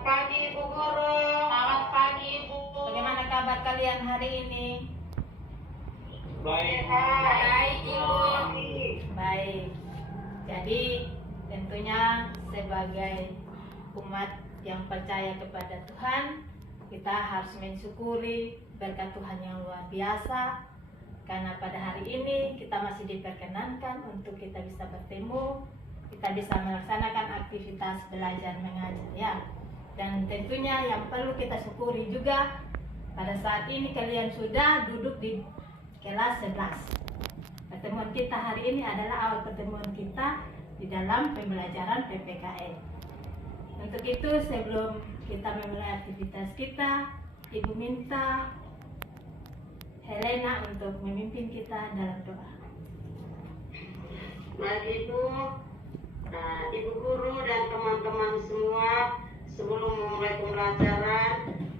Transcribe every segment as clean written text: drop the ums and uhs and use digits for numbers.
pagi Ibu Guru. Selamat pagi Ibu. Bagaimana kabar kalian hari ini? Baik. Baik Ibu. Baik. Jadi tentunya sebagai umat yang percaya kepada Tuhan, kita harus mensyukuri berkat Tuhan yang luar biasa. Karena pada hari ini kita masih diperkenankan untuk kita bisa bertemu, kita bisa melaksanakan aktivitas belajar mengajar ya. Dan tentunya yang perlu kita syukuri juga, pada saat ini kalian sudah duduk di kelas 11. Pertemuan kita hari ini adalah awal pertemuan kita di dalam pembelajaran PPKN. Untuk itu sebelum kita memulai aktivitas kita, Ibu minta Helena untuk memimpin kita dalam doa. Baik Ibu, Ibu Guru dan teman-teman semua, sebelum memulai pembelajaran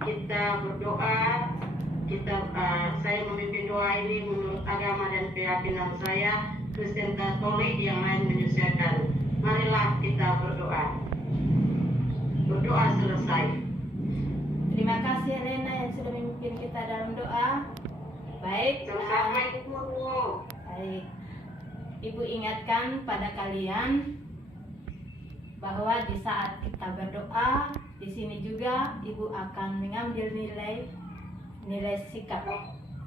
kita berdoa. Saya memimpin doa ini menurut agama dan keyakinan saya, Kristen Katolik, yang lain menyesuaikan. Marilah kita berdoa. Berdoa selesai. Terima kasih Helena yang sudah memimpin kita dalam doa. Baik, Sama-sama Ibu Guru. baik. Ibu ingatkan pada kalian bahwa di saat kita berdoa, di sini juga Ibu akan mengambil nilai sikap.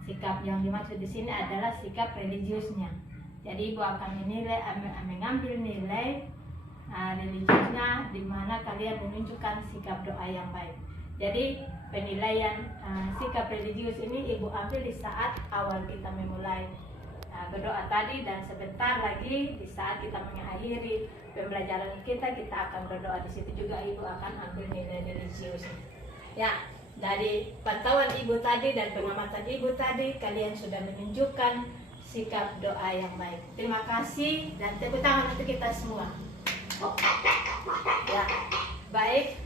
Sikap yang dimaksud di sini adalah sikap religiusnya. Jadi Ibu akan mengambil nilai religiusnya, di mana kalian menunjukkan sikap doa yang baik. Jadi penilaian sikap religius ini Ibu ambil di saat awal kita memulai berdoa tadi, dan sebentar lagi di saat kita mengakhiri pembelajaran kita akan berdoa. Di situ juga Ibu akan ambil nilai religius. Ya, dari pantauan Ibu tadi dan pengamatan Ibu tadi, kalian sudah menunjukkan sikap doa yang baik. Terima kasih dan tepuk tangan untuk kita semua. Ya, baik.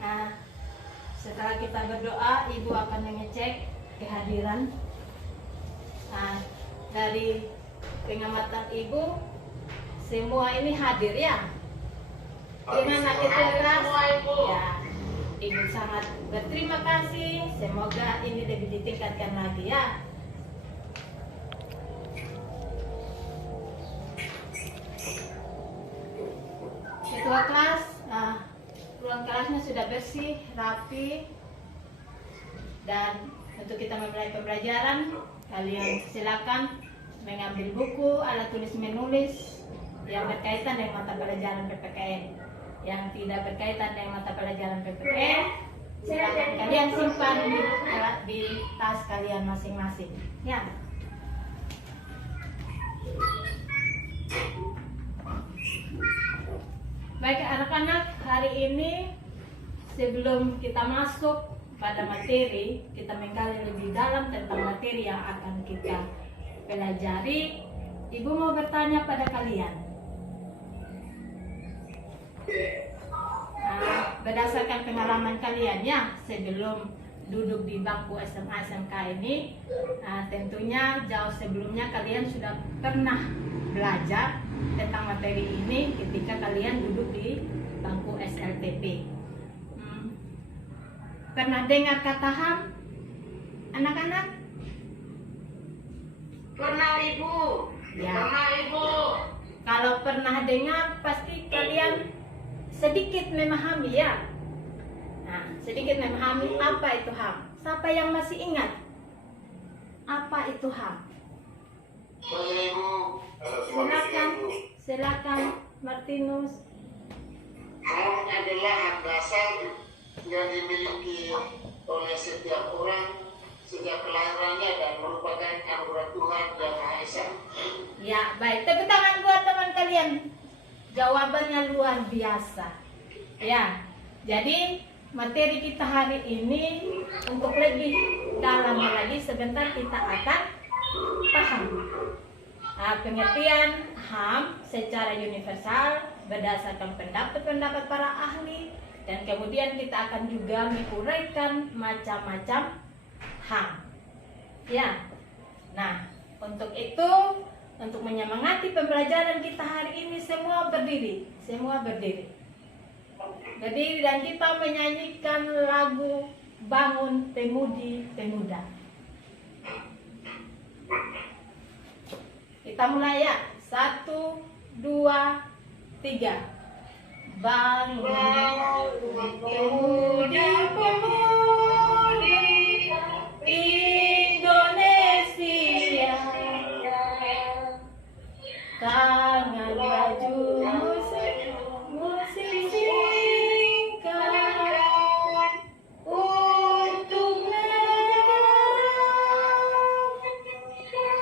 Setelah kita berdoa, Ibu akan mengecek kehadiran. Dari pengamatan Ibu, semua ini hadir ya. Gimana kita Semua Ibu. Ya, Ibu sangat berterima kasih. Semoga ini lebih ditingkatkan lagi ya. Ketua kelas, ruang kelasnya sudah bersih, rapi, dan untuk kita memulai pembelajaran, kalian silakan mengambil buku, alat tulis menulis yang berkaitan dengan mata pelajaran PPKN. Yang tidak berkaitan dengan mata pelajaran PPKN, silakan kalian simpan di tas kalian masing-masing. Ya. Baik anak-anak, hari ini sebelum kita masuk pada materi, kita menggali lebih dalam tentang materi yang akan kita pelajari. Ibu mau bertanya pada kalian. Berdasarkan pengalaman kalian ya, sebelum duduk di bangku SMA SMK ini, tentunya jauh sebelumnya kalian sudah pernah belajar tentang materi ini ketika kalian duduk di bangku SLTP. Pernah dengar kata HAM, anak-anak? Pernah Ibu. Ya. Pernah Ibu. Kalau pernah dengar, pasti kalian sedikit memahami ya. Sedikit memahami apa itu HAM. Siapa yang masih ingat apa itu HAM? Silakan Martinus. HAM adalah hak dasar yang dimiliki oleh setiap orang sejak kelahirannya dan merupakan anugerah Tuhan yang Maha Esa. Ya, baik. Tepuk tangan buat teman kalian. Jawabannya luar biasa. Ya, jadi materi kita hari ini untuk lebih dalam lagi sebentar kita akan paham pengertian HAM secara universal berdasarkan pendapat para ahli, dan kemudian kita akan juga menguraikan macam-macam HAM. Ya. Nah, untuk itu, untuk menyemangati pembelajaran kita hari ini, semua berdiri. Jadi dan kita menyanyikan lagu Bangun Pemudi Pemuda. Kita mulai ya. 1, 2, 3. Bangun Pemudi Pemudi Indonesia, tangan baju musik singkat untuk negara,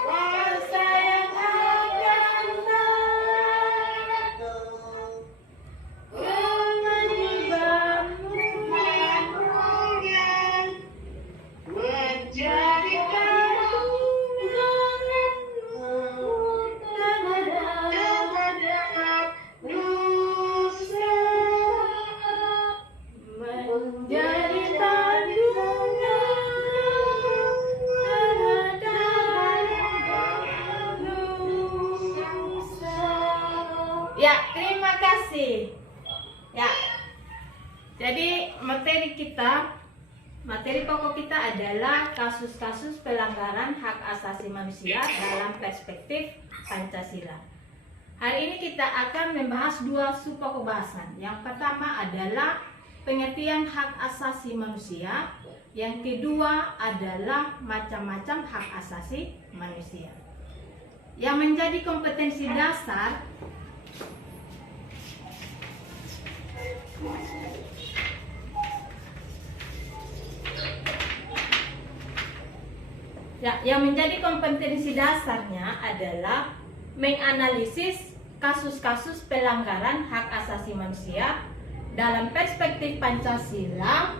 bangsa yang akan datang, kewajibanmu menjadi tanggunganmu terhadap nusa, menjadi tanggungan terhadap nusa. Ya, terima kasih. Ya, jadi materi pokok kita adalah kasus-kasus pelanggaran hak asasi manusia dalam perspektif Pancasila. Hari ini kita akan membahas 2 subpokok bahasan. Yang pertama adalah pengertian hak asasi manusia. Yang kedua adalah macam-macam hak asasi manusia. Yang menjadi kompetensi dasar yang menjadi kompetensi dasarnya adalah menganalisis kasus-kasus pelanggaran hak asasi manusia dalam perspektif Pancasila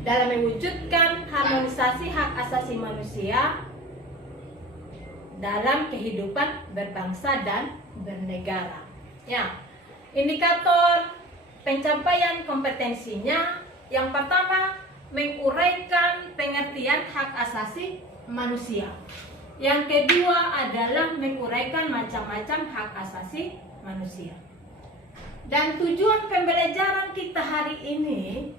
dalam mewujudkan harmonisasi hak asasi manusia dalam kehidupan berbangsa dan bernegara. Ya, indikator pencapaian kompetensinya yang pertama menguraikan pengertian hak asasi manusia. Yang kedua adalah menguraikan macam-macam hak asasi manusia. Dan tujuan pembelajaran kita hari ini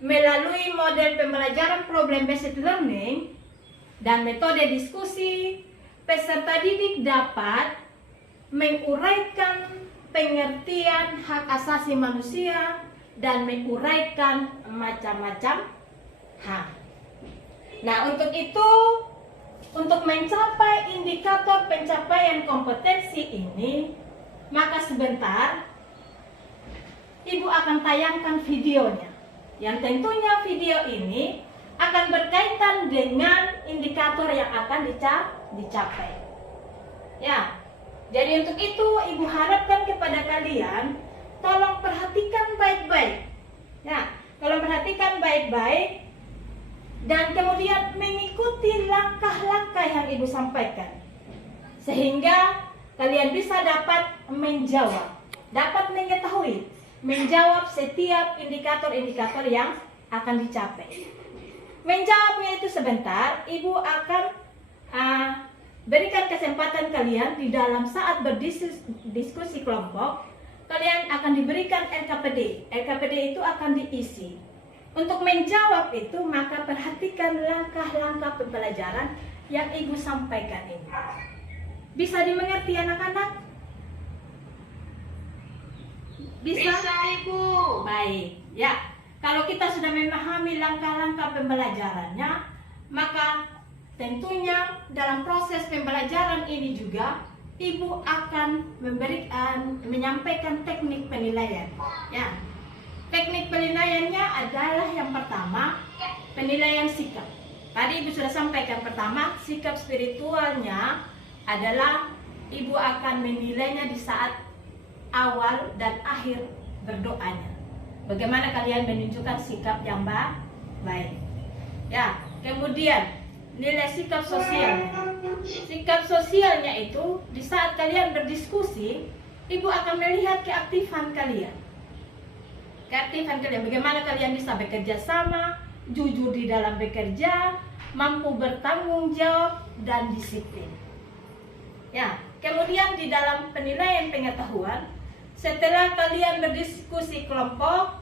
melalui model pembelajaran problem based learning dan metode diskusi, peserta didik dapat menguraikan pengertian hak asasi manusia dan menguraikan macam-macam hak. Nah, untuk mencapai indikator pencapaian kompetensi ini, maka sebentar Ibu akan tayangkan videonya. Yang tentunya video ini akan berkaitan dengan indikator yang akan dicapai. Ya, jadi untuk itu Ibu harapkan kepada kalian, tolong perhatikan baik-baik. Ya, tolong perhatikan baik-baik. Dan kemudian mengikuti langkah-langkah yang Ibu sampaikan. Sehingga kalian bisa dapat menjawab setiap indikator-indikator yang akan dicapai. Menjawabnya itu sebentar, Ibu akan berikan kesempatan kalian di dalam saat berdiskusi kelompok, kalian akan diberikan LKPD. LKPD itu akan diisi. Untuk menjawab itu, maka perhatikan langkah-langkah pembelajaran yang Ibu sampaikan ini. Bisa dimengerti anak-anak? Bisa, Ibu. Baik, ya. Kalau kita sudah memahami langkah-langkah pembelajarannya, maka tentunya dalam proses pembelajaran ini juga Ibu akan menyampaikan teknik penilaian. Ya. Teknik penilaiannya adalah yang pertama, penilaian sikap. Tadi Ibu sudah sampaikan pertama, sikap spiritualnya adalah Ibu akan menilainya di saat awal dan akhir berdoanya. Bagaimana kalian menunjukkan sikap yang baik. Ya, kemudian nilai sikap sosialnya. Sikap sosialnya itu di saat kalian berdiskusi, Ibu akan melihat keaktifan kalian. Bagaimana kalian bisa bekerja sama, jujur di dalam bekerja, mampu bertanggung jawab, dan disiplin. Ya, kemudian di dalam penilaian pengetahuan, setelah kalian berdiskusi kelompok,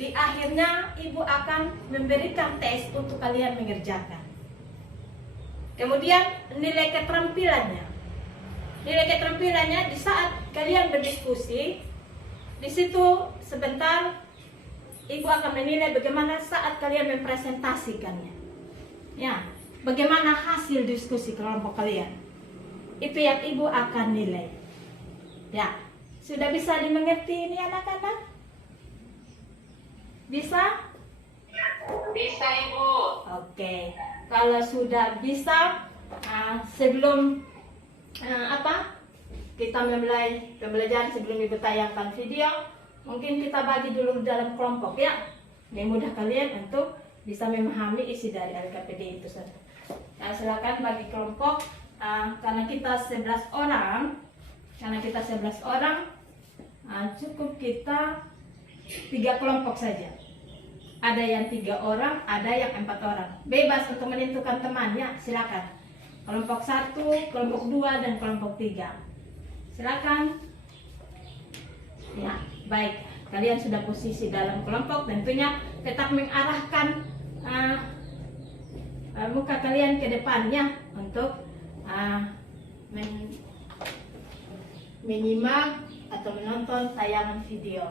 di akhirnya ibu akan memberikan tes untuk kalian mengerjakan. Kemudian nilai keterampilannya. Nilai keterampilannya di saat kalian berdiskusi, di situ sebentar ibu akan menilai bagaimana saat kalian mempresentasikannya. Ya, bagaimana hasil diskusi kelompok kalian. Itu yang ibu akan nilai. Ya, sudah bisa dimengerti ini anak-anak? Bisa? Bisa, Ibu. Oke, kalau sudah bisa, sebelum kita memulai pembelajaran, sebelum ibu tayangkan video, mungkin kita bagi dulu dalam kelompok ya, yang mudah kalian untuk bisa memahami isi dari LKPD itu saja. Nah, silakan bagi kelompok, karena kita 11 orang, cukup kita 3 kelompok saja. Ada yang 3 orang, ada yang 4 orang. Bebas untuk menentukan temannya, silakan. Kelompok 1, kelompok 2, dan kelompok 3. Silakan. Ya, baik. Kalian sudah posisi dalam kelompok, tentunya tetap mengarahkan muka kalian ke depannya untuk menyimak atau menonton tayangan video.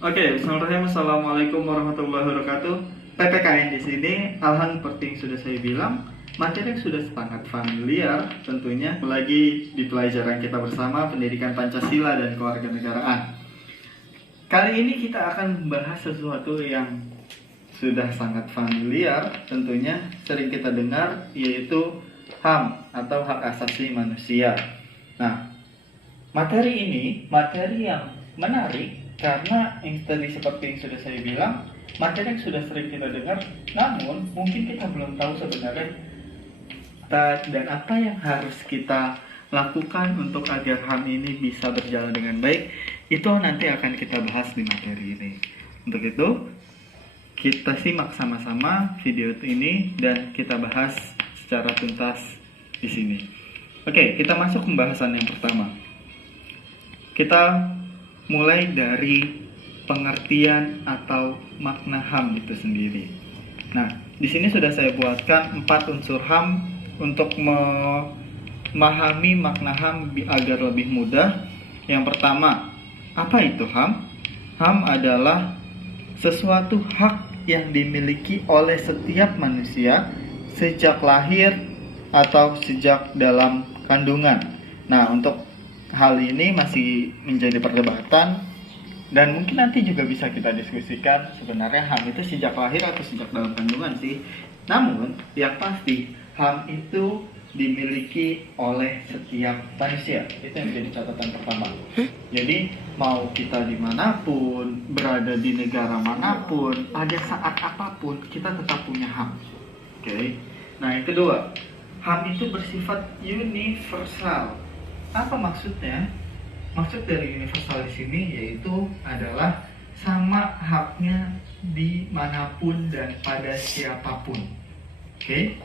Oke, bismillahirrahmanirrahim. Assalamualaikum warahmatullahi wabarakatuh. PPKN di sini, alhamdulillah seperti yang sudah saya bilang, materi yang sudah sangat familiar tentunya, lagi di pelajaran kita bersama pendidikan Pancasila dan kewarganegaraan. Kali ini kita akan membahas sesuatu yang sudah sangat familiar, tentunya sering kita dengar, yaitu HAM atau hak asasi manusia. Nah, materi ini materi yang menarik karena yang tadi seperti yang sudah saya bilang, materi yang sudah sering kita dengar, namun mungkin kita belum tahu sebenarnya dan apa yang harus kita lakukan untuk agar HAM ini bisa berjalan dengan baik. Itu nanti akan kita bahas di materi ini. Untuk itu, kita simak sama-sama video ini dan kita bahas secara tuntas di sini. Oke, kita masuk pembahasan yang pertama. Kita mulai dari pengertian atau makna HAM itu sendiri. Nah, di sini sudah saya buatkan 4 unsur HAM untuk memahami makna HAM agar lebih mudah. Yang pertama, apa itu HAM? HAM adalah sesuatu hak yang dimiliki oleh setiap manusia sejak lahir atau sejak dalam kandungan. Nah, untuk hal ini masih menjadi perdebatan dan mungkin nanti juga bisa kita diskusikan sebenarnya HAM itu sejak lahir atau sejak dalam kandungan sih. Namun yang pasti HAM itu dimiliki oleh setiap manusia. Itu yang menjadi catatan pertama. Jadi mau kita dimanapun, berada di negara manapun, pada saat apapun kita tetap punya HAM. Oke. Nah, yang kedua, HAM itu bersifat universal. Apa maksudnya? Maksud dari universal di sini yaitu adalah sama haknya dimanapun dan pada siapapun. Oke?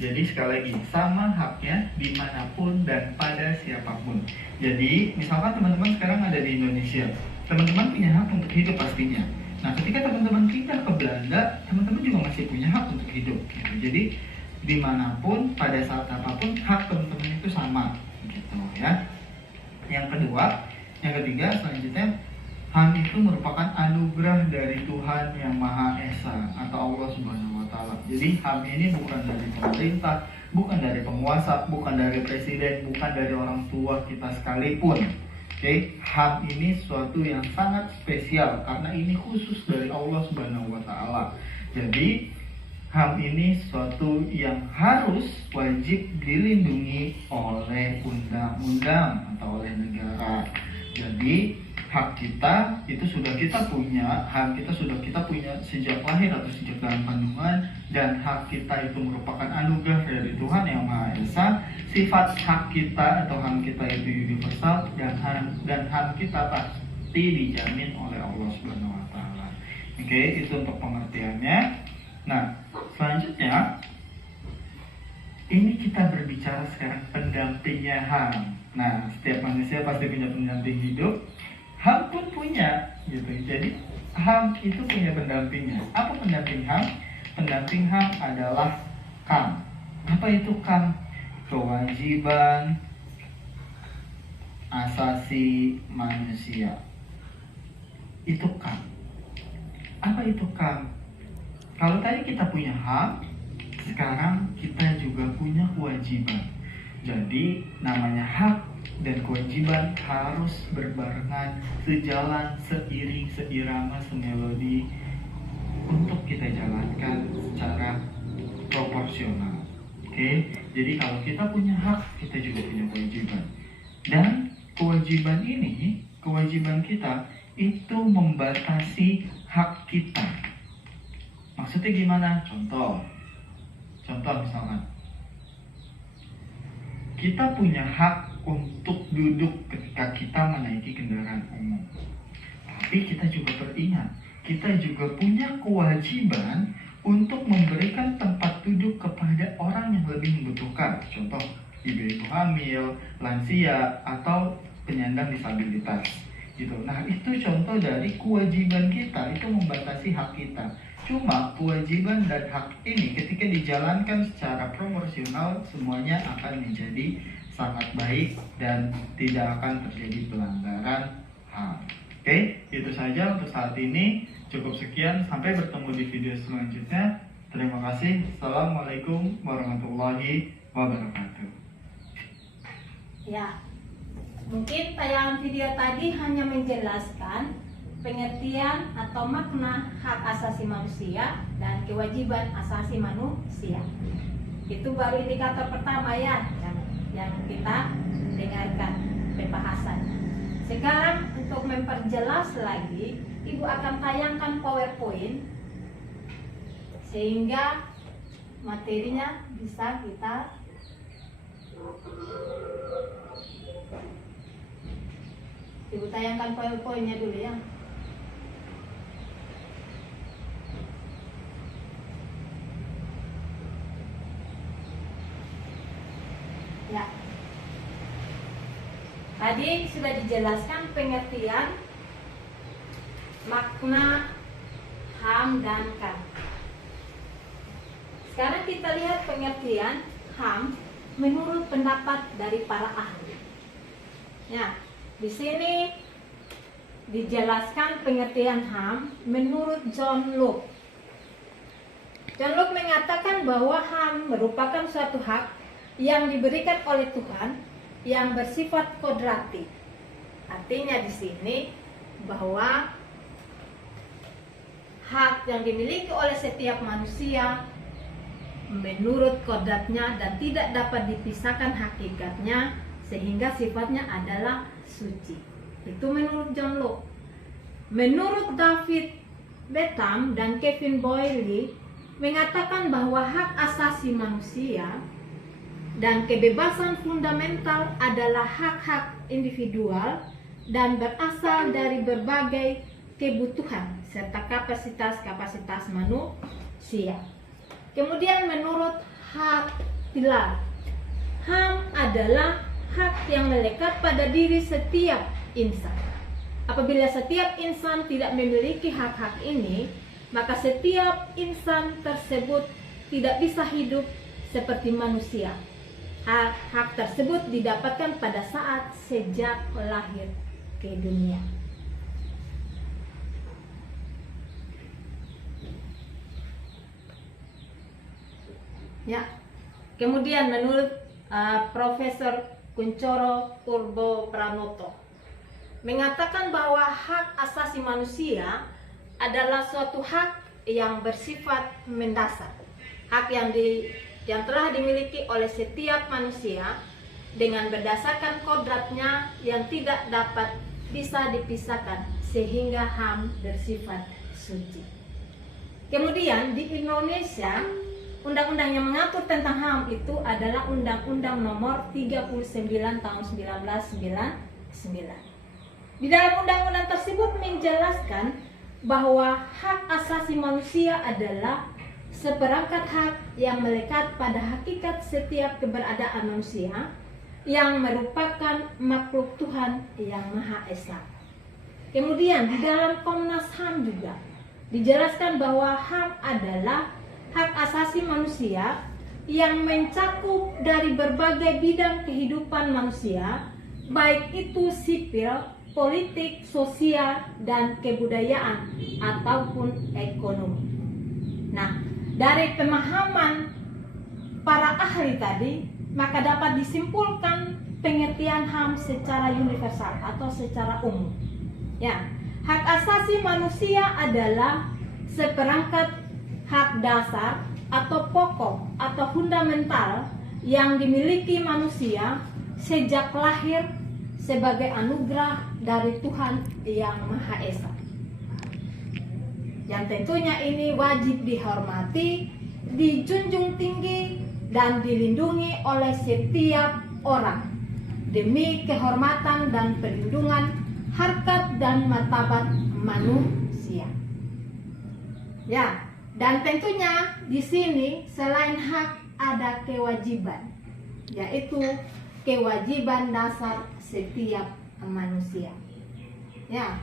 Jadi sekali lagi, sama haknya dimanapun dan pada siapapun. Jadi misalkan teman-teman sekarang ada di Indonesia, teman-teman punya hak untuk hidup pastinya. Nah, ketika teman-teman pindah ke Belanda, teman-teman juga masih punya hak untuk hidup. Gitu. Jadi dimanapun, pada saat apapun, hak teman-teman itu sama. Gitu ya. Yang ketiga selanjutnya, HAM itu merupakan anugerah dari Tuhan yang Maha Esa atau Allah Subhanahu wa Ta'ala. Jadi HAM ini bukan dari pemerintah, bukan dari penguasa, bukan dari presiden, bukan dari orang tua kita sekalipun. Oke, HAM ini sesuatu yang sangat spesial karena ini khusus dari Allah Subhanahu wa Ta'ala. Jadi HAM ini sesuatu yang harus wajib dilindungi oleh undang-undang atau oleh negara. Jadi hak kita itu sudah kita punya, hak kita sudah kita punya sejak lahir atau sejak dalam kandungan, dan hak kita itu merupakan anugerah dari Tuhan Yang Maha Esa. Sifat hak kita atau hak kita itu universal, dan hak kita pasti dijamin oleh Allah Subhanahu Wa Taala. Oke, itu untuk pengertiannya. Nah, selanjutnya ini kita berbicara sekarang pendampingnya HAM. Nah, setiap manusia pasti punya pendamping hidup. HAM pun punya, gitu. Jadi HAM itu punya pendampingnya. Apa pendamping HAM? Pendamping HAM adalah KAM. Apa itu KAM? Kewajiban asasi manusia. Itu KAM. Apa itu KAM? Kalau tadi kita punya HAM, sekarang kita juga punya kewajiban. Jadi namanya hak dan kewajiban harus berbarengan, sejalan, seiring, seirama, semelodi untuk kita jalankan secara proporsional. Oke, jadi kalau kita punya hak, kita juga punya kewajiban. Dan kewajiban ini, kewajiban kita itu membatasi hak kita. Maksudnya gimana? Contoh misalkan, kita punya hak untuk duduk ketika kita menaiki kendaraan umum. Tapi kita juga beringat, kita juga punya kewajiban untuk memberikan tempat duduk kepada orang yang lebih membutuhkan. Contoh, ibu-ibu hamil, lansia, atau penyandang disabilitas. Gitu. Nah, itu contoh dari kewajiban kita, itu membatasi hak kita. Cuma kewajiban dan hak ini ketika dijalankan secara proporsional, semuanya akan menjadi sangat baik dan tidak akan terjadi pelanggaran HAM. Oke, itu saja untuk saat ini. Cukup sekian, sampai bertemu di video selanjutnya. Terima kasih. Assalamualaikum warahmatullahi wabarakatuh. Ya, mungkin tayangan video tadi hanya menjelaskan pengertian atau makna hak asasi manusia dan kewajiban asasi manusia. Itu baru indikator pertama ya yang kita dengarkan pembahasannya. Sekarang untuk memperjelas lagi, Ibu akan tayangkan PowerPoint sehingga materinya bisa kita Ibu tayangkan PowerPoint-nya dulu ya. Ya. Tadi sudah dijelaskan pengertian makna HAM dan KAM. Sekarang kita lihat pengertian HAM menurut pendapat dari para ahli. Ya, di sini dijelaskan pengertian HAM menurut John Locke. John Locke mengatakan bahwa HAM merupakan suatu hak yang diberikan oleh Tuhan yang bersifat kodrati. Artinya di sini bahwa hak yang dimiliki oleh setiap manusia menurut kodratnya dan tidak dapat dipisahkan hakikatnya, sehingga sifatnya adalah suci. Itu menurut John Locke. Menurut David Bentham dan Kevin Boyle mengatakan bahwa hak asasi manusia dan kebebasan fundamental adalah hak-hak individual dan berasal dari berbagai kebutuhan serta kapasitas-kapasitas manusia. Kemudian menurut hak pilar, HAM adalah hak yang melekat pada diri setiap insan. Apabila setiap insan tidak memiliki hak-hak ini, maka setiap insan tersebut tidak bisa hidup seperti manusia. Hak tersebut didapatkan pada saat sejak lahir ke dunia. Ya. Kemudian menurut Profesor Kunchoro Purbo Pranoto mengatakan bahwa hak asasi manusia adalah suatu hak yang bersifat mendasar. Hak yang telah dimiliki oleh setiap manusia dengan berdasarkan kodratnya yang tidak dapat bisa dipisahkan sehingga HAM bersifat suci. Kemudian di Indonesia, undang-undang yang mengatur tentang HAM itu adalah Undang-Undang Nomor 39 Tahun 1999. Di dalam undang-undang tersebut menjelaskan bahwa hak asasi manusia adalah seperangkat hak yang melekat pada hakikat setiap keberadaan manusia yang merupakan makhluk Tuhan yang Maha Esa. Kemudian di dalam Komnas HAM juga dijelaskan bahwa HAM adalah hak asasi manusia yang mencakup dari berbagai bidang kehidupan manusia, baik itu sipil, politik, sosial, dan kebudayaan ataupun ekonomi. Nah, dari pemahaman para ahli tadi, maka dapat disimpulkan pengertian HAM secara universal atau secara umum. Ya, hak asasi manusia adalah seperangkat hak dasar atau pokok atau fundamental yang dimiliki manusia sejak lahir sebagai anugerah dari Tuhan yang Maha Esa. Yang tentunya ini wajib dihormati, dijunjung tinggi, dan dilindungi oleh setiap orang demi kehormatan dan perlindungan harkat dan martabat manusia. Ya, dan tentunya di sini selain hak ada kewajiban, yaitu kewajiban dasar setiap manusia. Ya,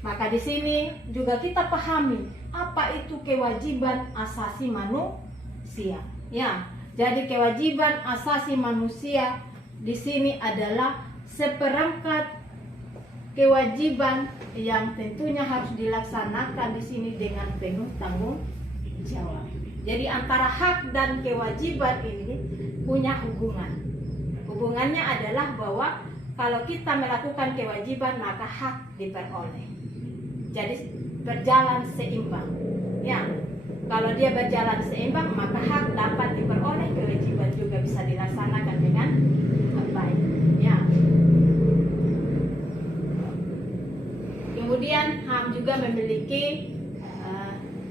maka di sini juga kita pahami apa itu kewajiban asasi manusia. Ya, jadi kewajiban asasi manusia di sini adalah seperangkat kewajiban yang tentunya harus dilaksanakan di sini dengan penuh tanggung jawab. Jadi antara hak dan kewajiban ini punya hubungan. Hubungannya adalah bahwa kalau kita melakukan kewajiban maka hak diperoleh. Jadi berjalan seimbang. Ya, kalau dia berjalan seimbang maka hak dapat diperoleh, kewajiban juga bisa dilaksanakan dengan baik. Ya. Kemudian HAM juga memiliki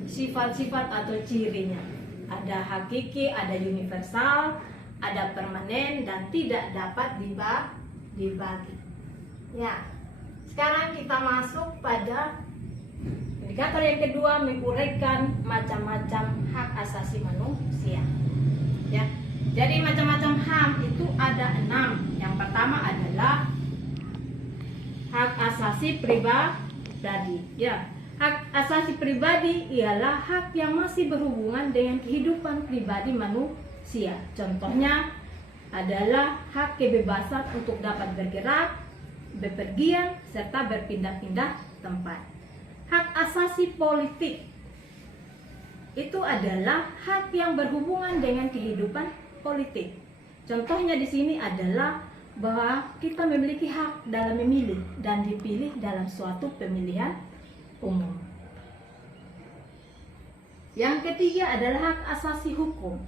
sifat-sifat atau cirinya. Ada hakiki, ada universal, ada permanen, dan tidak dapat dibagi. Ya, sekarang kita masuk pada indikator yang kedua, menguraikan macam-macam hak asasi manusia. Ya, jadi macam-macam HAM itu ada 6. Yang pertama adalah hak asasi pribadi. Ya, hak asasi pribadi ialah hak yang masih berhubungan dengan kehidupan pribadi manusia. Contohnya adalah hak kebebasan untuk dapat bergerak, bepergian, serta berpindah-pindah tempat. Hak asasi politik itu adalah hak yang berhubungan dengan kehidupan politik. Contohnya di sini adalah bahwa kita memiliki hak dalam memilih dan dipilih dalam suatu pemilihan umum. Yang ketiga adalah hak asasi hukum.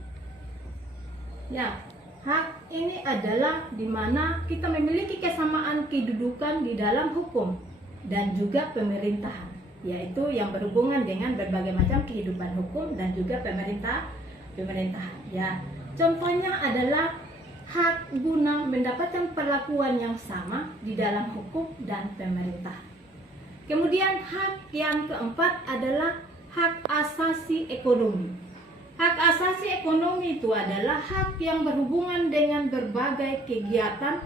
Ya, hak ini adalah di mana kita memiliki kesamaan kedudukan di dalam hukum dan juga pemerintahan, yaitu yang berhubungan dengan berbagai macam kehidupan hukum dan juga pemerintahan. Ya, contohnya adalah hak guna mendapatkan perlakuan yang sama di dalam hukum dan pemerintah. Kemudian hak yang keempat adalah hak asasi ekonomi. Hak asasi ekonomi itu adalah hak yang berhubungan dengan berbagai kegiatan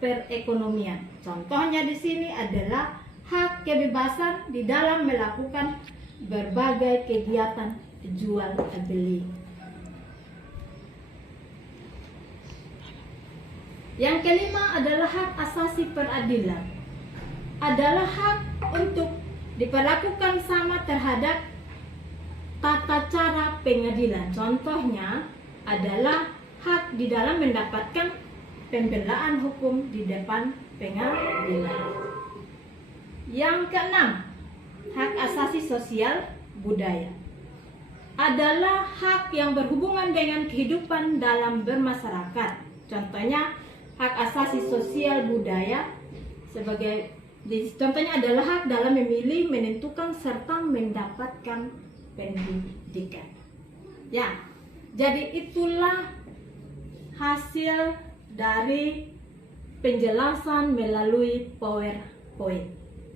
perekonomian. Contohnya di sini adalah hak kebebasan di dalam melakukan berbagai kegiatan jual beli. Yang kelima adalah hak asasi peradilan. Adalah hak untuk diperlakukan sama terhadap tata cara pengadilan. Contohnya adalah hak di dalam mendapatkan pembelaan hukum di depan pengadilan. Yang keenam, hak asasi sosial budaya. Adalah hak yang berhubungan dengan kehidupan dalam bermasyarakat. Contohnya hak asasi sosial budaya sebagai Contohnya adalah hak dalam memilih, menentukan, serta mendapatkan pendidikan. Ya, jadi itulah hasil dari penjelasan melalui PowerPoint.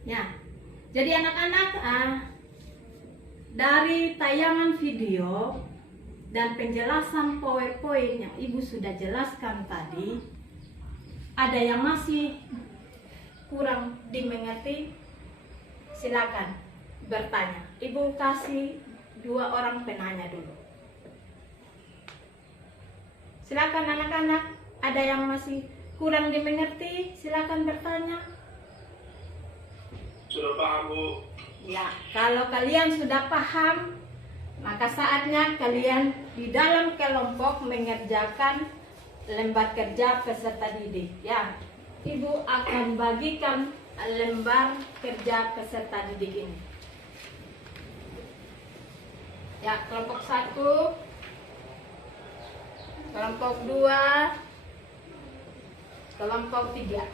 Ya, jadi anak-anak dari tayangan video dan penjelasan PowerPoint yang Ibu sudah jelaskan tadi, ada yang masih kurang dimengerti, silakan bertanya. Ibu kasih 2 orang penanya dulu. Silakan anak-anak, ada yang masih kurang dimengerti, silakan bertanya. Sudah paham, Bu? Ya, kalau kalian sudah paham, maka saatnya kalian di dalam kelompok mengerjakan lembar kerja peserta didik. Ya, Ibu akan bagikan lembar kerja peserta didik ini. Ya, kelompok 1, kelompok 2, kelompok 3.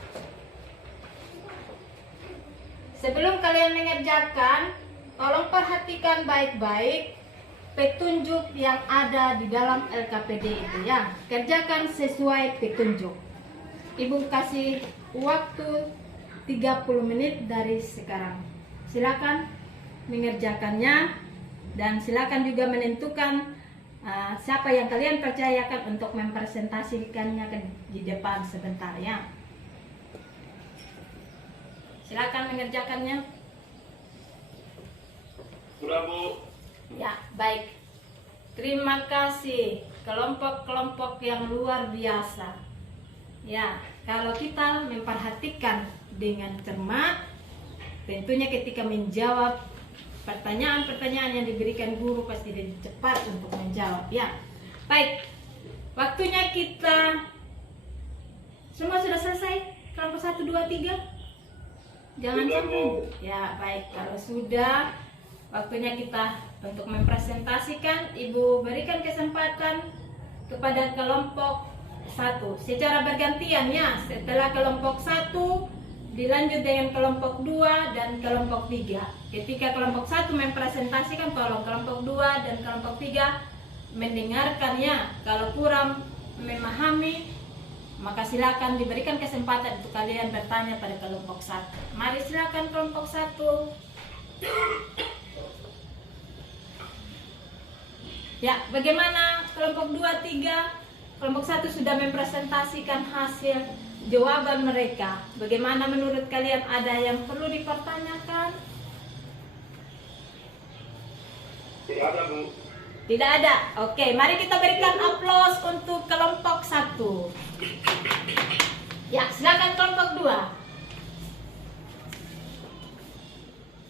Sebelum kalian mengerjakan, tolong perhatikan baik-baik petunjuk yang ada di dalam LKPD itu ya. Kerjakan sesuai petunjuk. Ibu kasih waktu 30 menit dari sekarang. Silakan mengerjakannya dan silakan juga menentukan siapa yang kalian percayakan untuk mempresentasikannya di depan sebentar ya. Silakan mengerjakannya. Sudah, Bu. Ya, baik. Terima kasih kelompok-kelompok yang luar biasa. Ya, kalau kita memperhatikan dengan cermat, tentunya ketika menjawab pertanyaan-pertanyaan yang diberikan guru pasti lebih cepat untuk menjawab ya. Baik, waktunya kita semua sudah selesai. Kelompok 1, 2, 3. Jangan Sudah, sampai. Bu. Ya, baik. Kalau sudah, waktunya kita untuk mempresentasikan. Ibu berikan kesempatan kepada kelompok 1 secara bergantian ya. Setelah kelompok 1 dilanjut dengan kelompok 2 dan kelompok 3. Ketika kelompok 1 mempresentasikan, tolong kelompok 2 dan kelompok 3 mendengarkannya. Kalau kurang memahami, maka silakan diberikan kesempatan untuk kalian bertanya pada kelompok 1. Mari silakan kelompok 1. Ya, bagaimana kelompok 2, 3? Kelompok 1 sudah mempresentasikan hasil jawaban mereka. Bagaimana menurut kalian, ada yang perlu dipertanyakan? Tidak ada, Bu. Tidak ada. Oke, mari kita berikan aplaus untuk kelompok 1. Ya, silakan kelompok 2.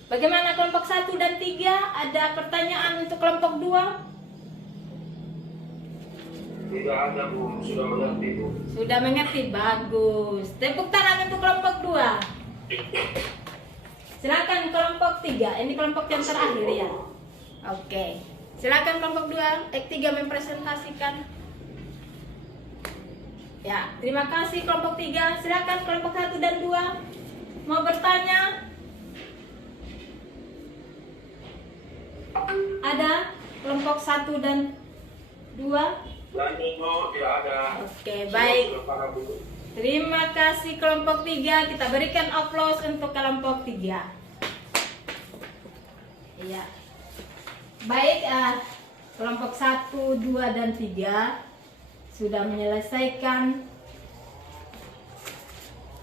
Bagaimana kelompok 1 dan 3? Ada pertanyaan untuk kelompok 2? Tidak ada, Bu. Sudah mengerti, Bu. Sudah mengerti, bagus. Tepuk tangan untuk kelompok 2. Silakan kelompok 3. Ini kelompok yang terakhir ya. Oke. Silakan kelompok 3 mempresentasikan. Ya, terima kasih kelompok 3. Silakan kelompok 1 dan 2 mau bertanya. Ada kelompok 1 dan 2? Lanjut, Bu. Tidak ada. Oke, baik. Sudah paham, Bu. Terima kasih kelompok 3. Kita berikan aplaus untuk kelompok 3. Iya. Baik, kelompok 1, 2, dan 3 sudah menyelesaikan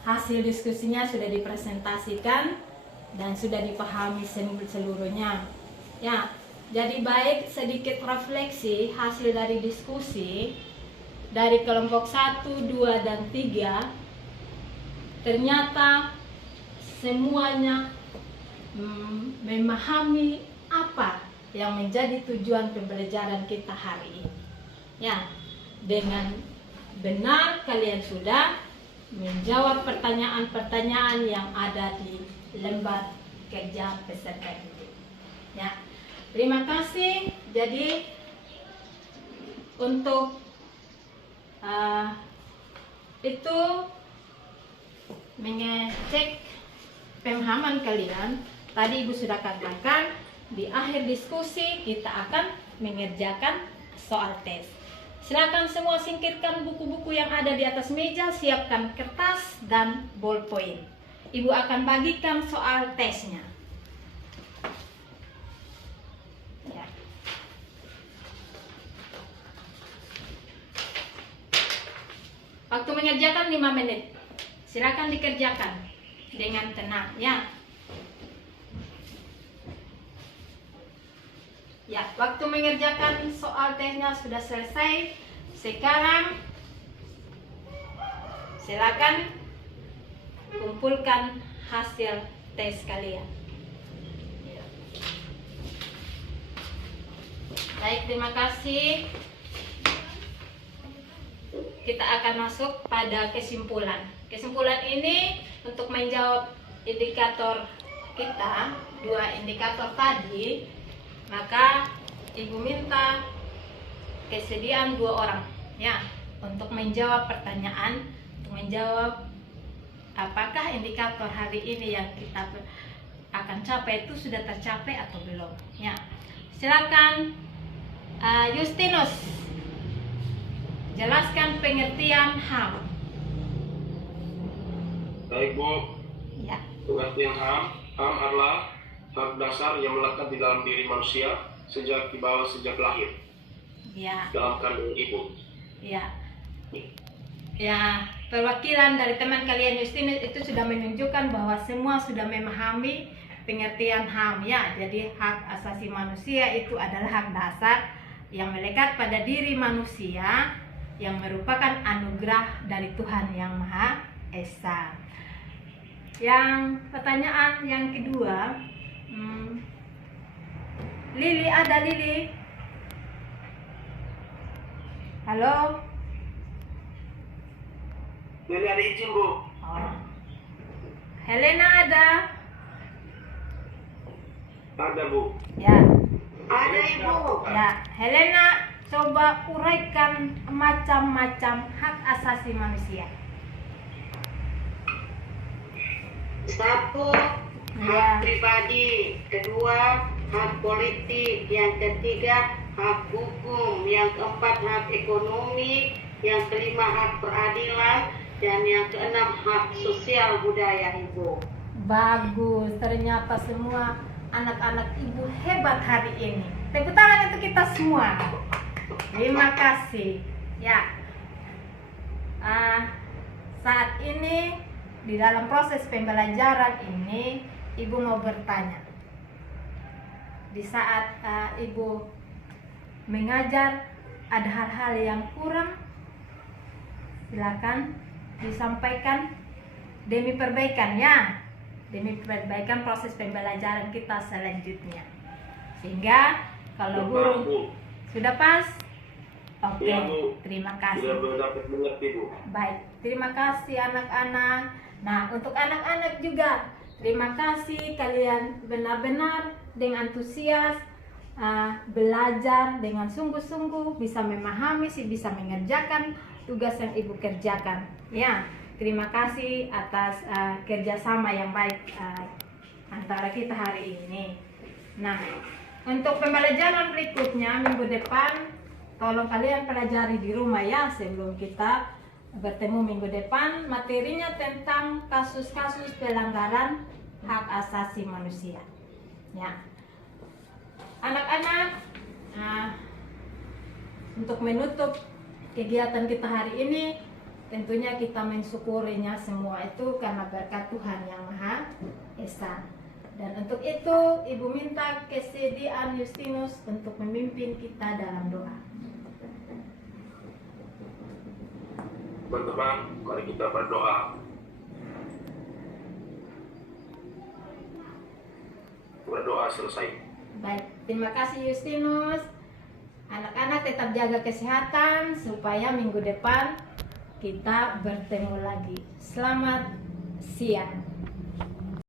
hasil diskusinya, sudah dipresentasikan dan sudah dipahami seluruhnya. Ya, jadi baik, sedikit refleksi hasil dari diskusi dari kelompok 1, 2, dan 3. Ternyata semuanya memahami apa yang menjadi tujuan pembelajaran kita hari ini. Ya, dengan benar kalian sudah menjawab pertanyaan-pertanyaan yang ada di lembar kerja peserta didik. Ya, terima kasih. Jadi untuk itu mengecek pemahaman kalian, tadi Ibu sudah katakan di akhir diskusi kita akan mengerjakan soal tes. Silakan semua singkirkan buku-buku yang ada di atas meja, siapkan kertas dan ballpoint. Ibu akan bagikan soal tesnya. Ya. Waktu mengerjakan 5 menit. Silakan dikerjakan dengan tenang ya. Ya, waktu mengerjakan soal tesnya sudah selesai. Sekarang silakan kumpulkan hasil tes kalian. Baik, terima kasih. Kita akan masuk pada kesimpulan. Kesimpulan ini untuk menjawab indikator kita, 2 indikator tadi, maka Ibu minta kesediaan 2 orang ya untuk menjawab pertanyaan, untuk menjawab apakah indikator hari ini yang kita akan capai itu sudah tercapai atau belum ya. Silakan Justinus, jelaskan pengertian HAM. Baik Bu, Ya. pengertian HAM adalah hak dasar yang melekat di dalam diri manusia sejak lahir Ya. dalam kandungan ibu. Ya. Ya, perwakilan dari teman kalian Justinus itu sudah menunjukkan bahwa semua sudah memahami pengertian HAM ya. Jadi hak asasi manusia itu adalah hak dasar yang melekat pada diri manusia yang merupakan anugerah dari Tuhan Yang Maha Esa. Yang pertanyaan yang kedua, Lili, ada Lili? Halo? Jadi ada izin Bu. Oh. Helena ada? Ada Bu. Ya. Ada Ibu. Ya, Helena coba uraikan macam-macam hak asasi manusia. 1. Ya. Hak pribadi. 2. Hak politik. Yang 3. Hak hukum. Yang 4. Hak ekonomi. Yang 5. Hak peradilan. Dan yang 6. Hak sosial budaya Ibu. Bagus, ternyata semua anak-anak Ibu hebat hari ini. Tepuk tangan untuk kita semua. Terima kasih. Ya. Saat ini di dalam proses pembelajaran ini Ibu mau bertanya. Di saat Ibu mengajar ada hal-hal yang kurang, silakan disampaikan demi perbaikan ya, demi perbaikan proses pembelajaran kita selanjutnya. Sehingga kalau guru sudah pas, oke, Iya, Bu. terima Sudah kasih. dapat mengerti Bu. Baik, terima kasih anak-anak. Nah, untuk anak-anak juga, terima kasih kalian benar-benar dengan antusias belajar dengan sungguh-sungguh, bisa memahami, bisa mengerjakan tugas yang Ibu kerjakan. Ya, terima kasih atas kerjasama yang baik antara kita hari ini. Nah, untuk pembelajaran berikutnya minggu depan, tolong kalian pelajari di rumah ya sebelum kita bertemu minggu depan. Materinya tentang kasus-kasus pelanggaran hak asasi manusia. Ya, anak-anak, untuk menutup kegiatan kita hari ini, tentunya kita mensyukurinya semua itu karena berkat Tuhan Yang Maha Esa. Dan untuk itu Ibu minta kesediaan Justinus untuk memimpin kita dalam doa. Teman-teman, mari kita berdoa. Berdoa selesai. Baik, terima kasih Justinus. Anak-anak tetap jaga kesehatan supaya minggu depan kita bertemu lagi. Selamat siang.